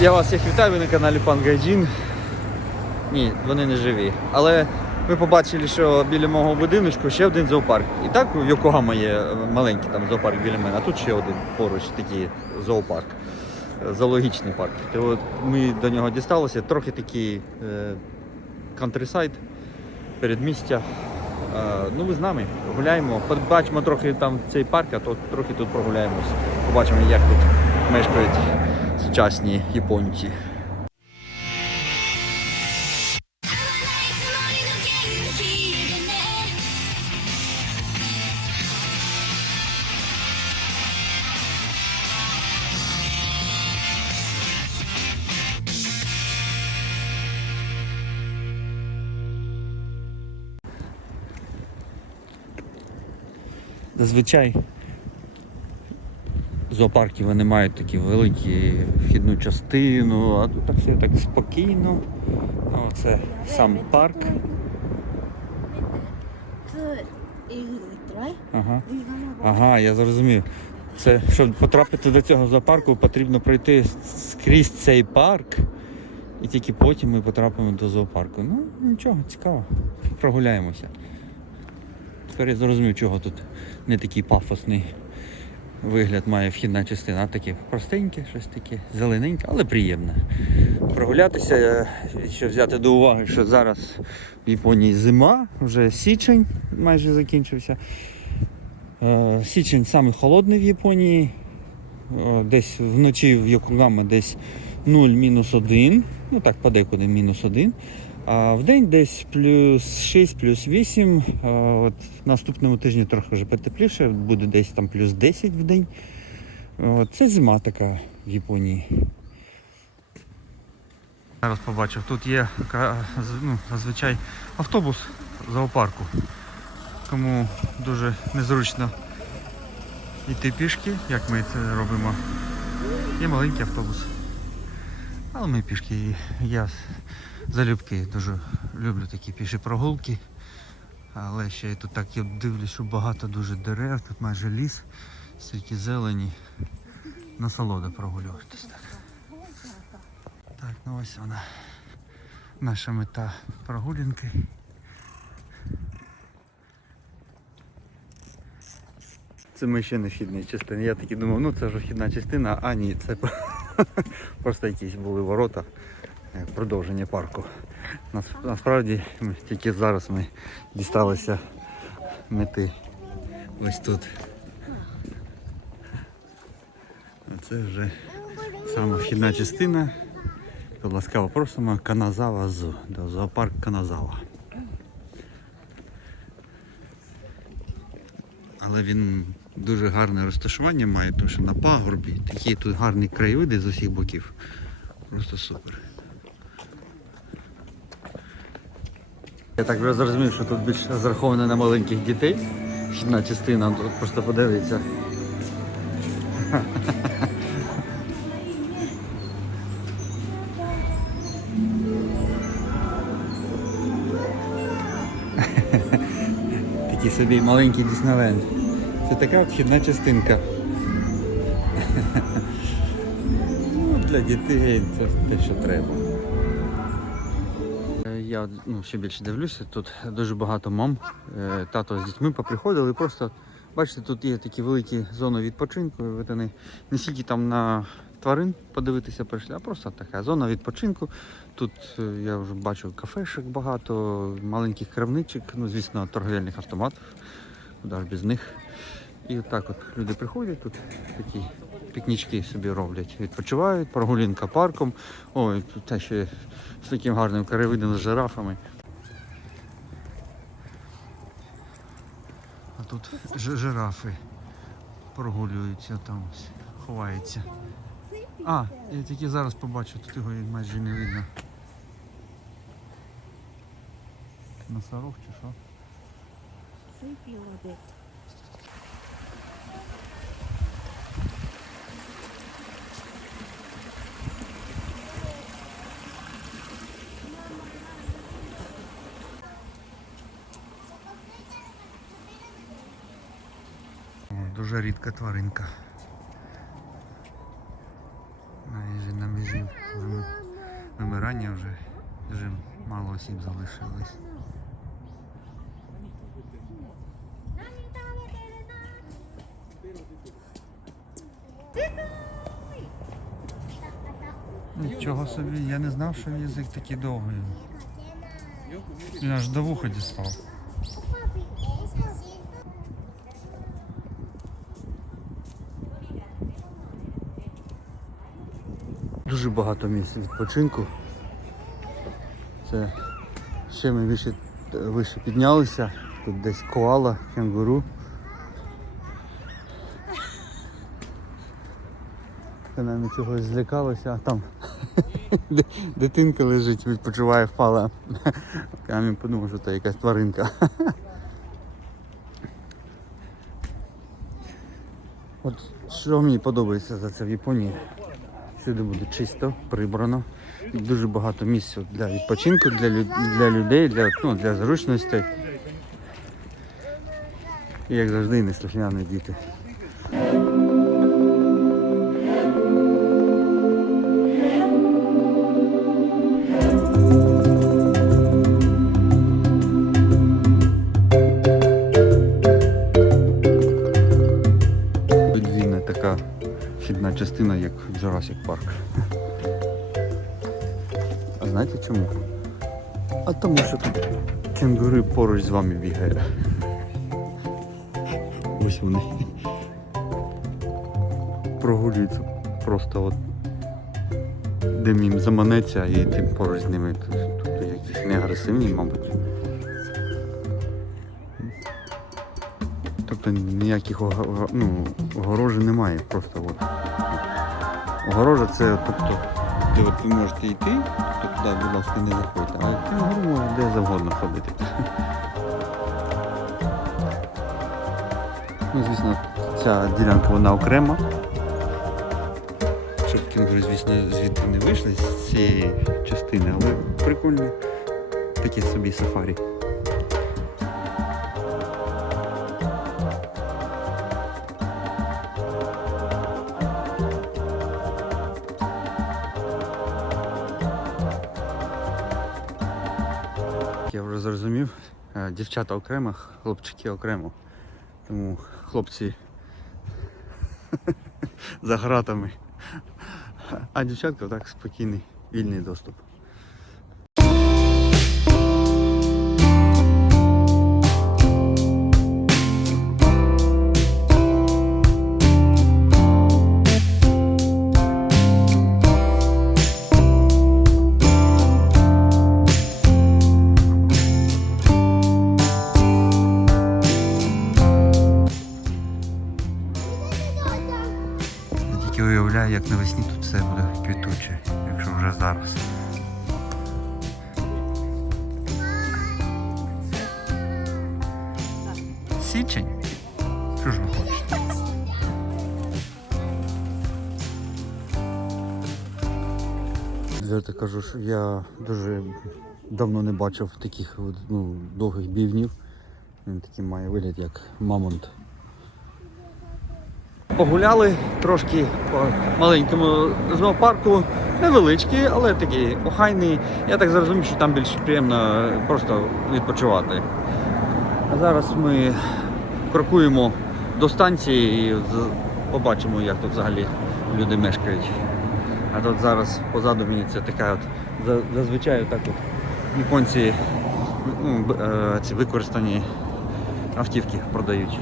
Я вас всіх вітаю, ви на каналі Пан Гайджін. Ні, вони не живі. Але ви побачили, що біля мого будиночку ще один зоопарк. І так в Йокогама є маленький там зоопарк біля мене, а тут ще один поруч такий зоопарк. е, Зоологічний парк. І от ми до нього дісталися, трохи такий е, кантрисайд, передмістя. Е, ну, ви з нами гуляємо, побачимо трохи там цей парк, а то трохи тут прогуляємось. Побачимо, як тут мешкають сучасні японці. Зазвичай Зоопарки вони мають такі великі вхідну частину, а тут так все так спокійно. Оце сам парк. Ага, ага, я зрозумів. Це щоб потрапити до цього зоопарку, потрібно пройти скрізь цей парк. І тільки потім ми потрапимо до зоопарку. Ну, нічого, цікаво. Прогуляємося. Тепер я зрозумів, чого тут не такий пафосний вигляд має вхідна частина, таке простеньке, щось таке зелененьке, але приємне. Прогулятися, ще взяти до уваги, що зараз в Японії зима, вже січень майже закінчився. Е, Січень самий холодний в Японії. Е, Десь вночі в Йокогама десь 0-1, ну так, подекуди мінус 1. А в день десь плюс 6, плюс 8. Е, От наступному тижні трохи вже потепліше, буде десь там плюс 10 в день. От, це зима така в Японії. Зараз побачив, тут є ну, зазвичай автобус зоопарку. Кому дуже незручно йти пішки, як ми це робимо. Є маленький автобус. Але ми пішки. Я залюбки дуже люблю такі піші прогулки. Але ще й тут так я дивлюсь, що багато дуже дерев, тут майже ліс, стільки зелені. Насолода прогулюватись так. Так, ну ось вона. Наша мета прогулянки. Це ми ще не вхідні частини. Я таки думав, ну це ж вхідна частина, а ні, це просто якісь були ворота, продовження парку. Насправді тільки зараз ми дісталися мети. Ось тут. Це вже сама вхідна частина. Ласкаво просимо Каназава Зу, до зоопарк Каназава. Але він дуже гарне розташування має, тому що на пагорбі такі тут гарні краєвиди з усіх боків. Просто супер. Я так вже зрозумів, що тут більш розраховано на маленьких дітей. Вхідна частина, тут просто подивіться. Такий собі маленький Діснейленд. Це така вхідна частинка. Ну, для дітей це те, що треба. Я ну, ще більше дивлюся, тут дуже багато мам. Е, Тато з дітьми поприходили. Просто бачите, тут є такі великі зони відпочинку. Вони не стільки там на тварин подивитися прийшли, а просто така зона відпочинку. Тут е, я вже бачу кафешок багато, маленьких крамничок, ну звісно, торговельних автоматів. Куди без них. І отак от люди приходять тут такі пікнічки собі роблять, відпочивають, прогулянка парком. Ой, тут те ще з таким гарним краєвидом з жирафами. А тут жирафи прогулюються там, ховаються. А, я тільки зараз побачив, тут його майже не видно. Носорог чи що? 水ピ Дуже рідка тваринка. Майже на межі вимирання вже дуже мало осіб залишилось. Нічого собі, я не знав, що язик такий довгий. Він аж до вуха дістав. Дуже багато місць відпочинку. Це ще ми вище, вище піднялися. Тут десь коала, кенгуру. Вона чогось злякалася, а там дитинка лежить, відпочиває, впала. Камінь подумав, що це якась тваринка. От що мені подобається за це в Японії. Всюди буде чисто, прибрано. Дуже багато місць для відпочинку, для, для людей, для, ну, для зручностей. І як завжди, неслухняні діти. Подвійна така вхідна частина, як в Jurassic Park. А знаєте чому? А тому що тут кенгури поруч з вами бігає. Ось вони. Прогулюються просто от де їм заманеться і тим поруч з ними. Тобто якісь не агресивні, мабуть. Тобто ніяких ну, огорожі немає, просто от. Огорожа це тобто, де от ви можете йти, тобто туди, будь ласка, не заходьте, а кенгуру може де завгодно ходити. Ну, звісно, ця ділянка вона окрема. Щоб кенгури, звісно, звідти не вийшли з цієї частини, але прикольно. Таке собі сафарі. Зрозумів, е, дівчата окремо, хлопчики окремо. Тому хлопці за гратами. А дівчатка так спокійний, вільний доступ. Січень? Що ж ви хочете? Відверто кажу, що я дуже давно не бачив таких ну, довгих бівнів. Він такий має вигляд як мамонт. Погуляли трошки по маленькому зоопарку, невеличкий, але такий охайний. Я так зрозумів, що там більш приємно просто відпочивати. А зараз ми крокуємо до станції і побачимо, як тут взагалі люди мешкають. А тут зараз позаду мені це така от зазвичай так от японці ну, е, ці використані автівки продають.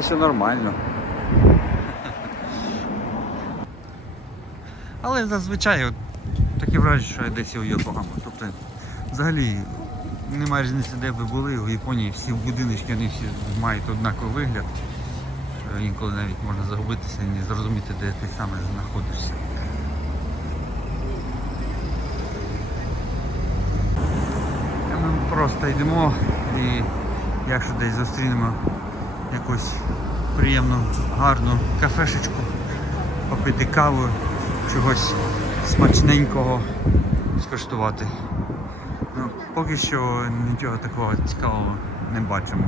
Все нормально. Але зазвичай от, таке враження, що я десь у Йокогама. Тобто, взагалі, немає різниці, де ви були, у Японії всі будиночки, вони всі мають однаковий вигляд. Інколи навіть можна загубитися і не зрозуміти, де ти саме знаходишся. Ми просто йдемо і Якщо десь зустрінемо якусь приємну, гарну кафешечку, попити каву, чогось смачненького скуштувати. Ну, поки що нічого такого цікавого не бачимо.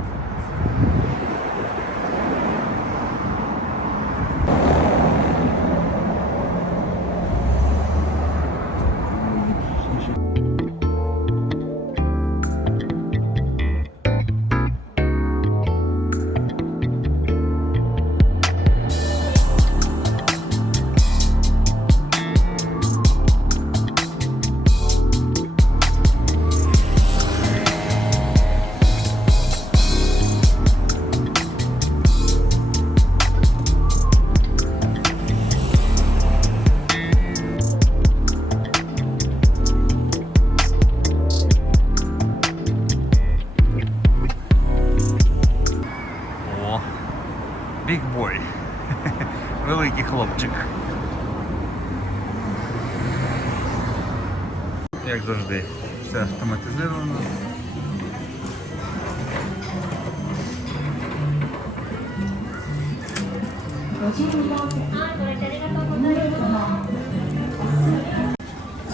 Boy. Великий хлопчик. Як завжди, все автоматизовано.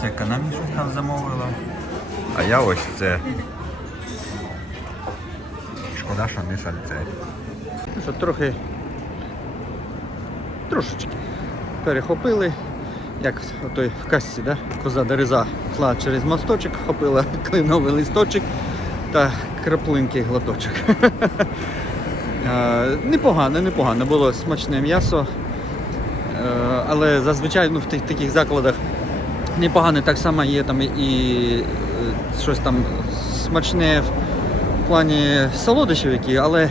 Це Канамі щось там замовила. А я ось це. Шкода, що не сальце. Що, трохи трошечки перехопили, як той в касці, да? коза дереза йшла через мосточок, вхопила кленовий листочок та краплинки глоточок. Непогано, непогано, було смачне м'ясо. Е, Але зазвичай ну, в таких закладах непогано так само є там і е, щось там смачне в плані солодощів, які, але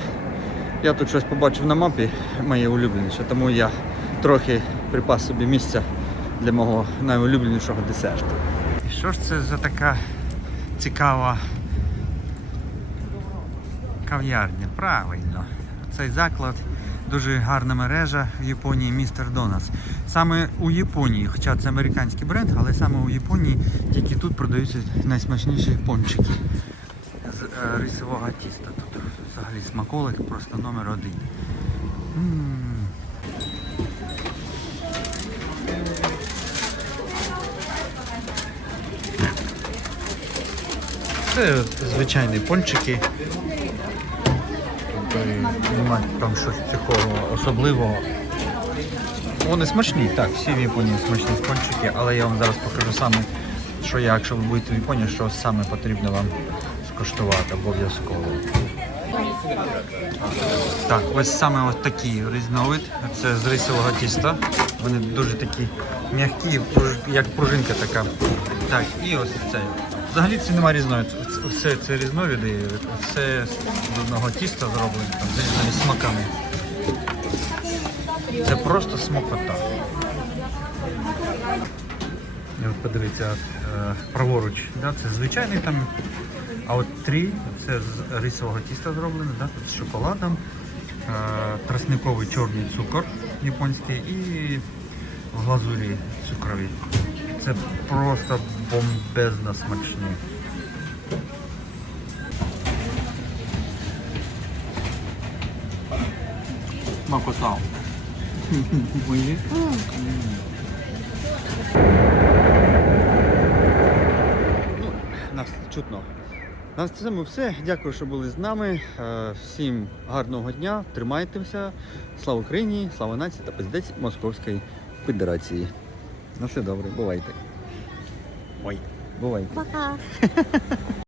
я тут щось побачив на мапі, моє улюбленіше, тому я трохи припас собі місця для мого найулюбленішого десерту. І що ж це за така цікава кав'ярня? Правильно. Цей заклад дуже гарна мережа в Японії містер Донатс. Саме у Японії, хоча це американський бренд, але саме у Японії тільки тут продаються найсмачніші пончики з е, рисового тіста. Тут взагалі смаколик просто номер один. Це звичайні пончики. Е, немає там щось такого особливого. Вони смачні, так, всі в Японії смачні пончики, але я вам зараз покажу саме, що я, якщо ви будете в Японії, що саме потрібно вам скуштувати обов'язково. Так, ось саме ось такий різновид. Це з рисового тіста. Вони дуже такі м'які, як пружинка така. Так, і ось цей. Взагалі це немає різновид. Все це різновиди, все з одного тіста зроблено там, з різними смаками. Це просто от подивіться, е, праворуч, да, це звичайний там, а от три це з рисового тіста зроблено, да, тут з шоколадом, е, тростниковий чорний цукор японський і в глазурі цукрові. Це просто бомбезно смачні. Макота. Ну, нас чутно. На цьому все. Дякую, що були з нами. Е, Всім гарного дня. Тримайтеся. Слава Україні, слава нації та пиздець Московської Федерації. На все добре, бувайте. Ой, бувайте. Пока.